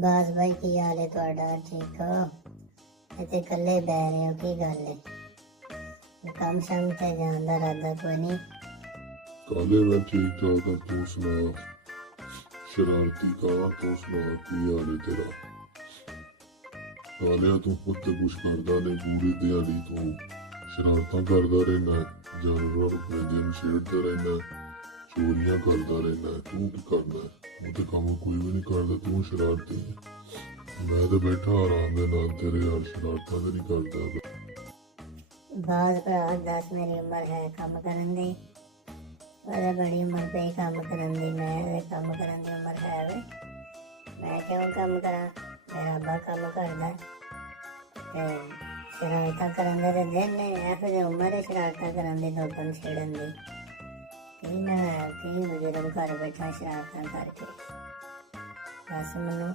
बस भाई की हाल है ਤੁਹਾਡਾ? ठीक हो? ਇੱਥੇ ਇਕੱਲੇ ਬਹਿ ਰਹੇ ਹੋ, ਕੀ ਗੱਲ ਹੈ? ਕੰਮ ਸ਼ਮ ਤੇ ਜਾਣ ਦਾ ਇਰਾਦਾ ਕੋਈ ਨਹੀਂ? काले मैं ठीक ठाक है, तू सुना? शरारती कहा तू सुना, की हाल है तेरा? कालिया तू पुत कुछ करदा नहीं, पूरी दिहाड़ी तू शरारतां करदा रहना, जानवर अपने दिन छेड़ता रहना, चोरियां करदा रहना। तू की करना है? वो तो काम कोई भी नहीं करदा, तू शरारती है। मैं तो बैठा आराम दे नाल, तेरे यार शरारतां तो नहीं करदा। ਬਾਜ਼ ਭਰਾ ਦੱਸ, ਮੇਰੀ ਉਮਰ ਹੈ ਕੰਮ ਕਰਨ ਦੀ? ਉਹਦਾ ਬੜੀ ਉਮਰ ਪਈ ਕੰਮ ਕਰਨ ਦੀ, ਮੈਂ ਕੰਮ ਕਰਨ ਦੀ ਉਮਰ ਹੈ ਵੇ? ਮੈਂ ਕਿਉਂ ਕੰਮ ਕਰਾਂ? ਮੇਰਾ ਅੱਬਾ ਕੰਮ ਕਰਦਾ ਤੇ ਸ਼ਰਾਰਤਾਂ ਕਰਨ ਦੇ ਦਿਨ ਨੇ, ਇਹੋ ਜਿਹੀ ਉਮਰ ਹੈ ਸ਼ਰਾਰਤਾਂ ਕਰਨ ਦੀ, ਲੋਕਾਂ ਨੂੰ ਛੇੜਨ ਦੀ। ਕੀ ਮੈਂ ਕੀ ਬਜ਼ੁਰਗ ਘਰ ਬੈਠਾ ਸ਼ਰਾਰਤਾਂ ਕਰਕੇ? ਬਸ ਮੈਨੂੰ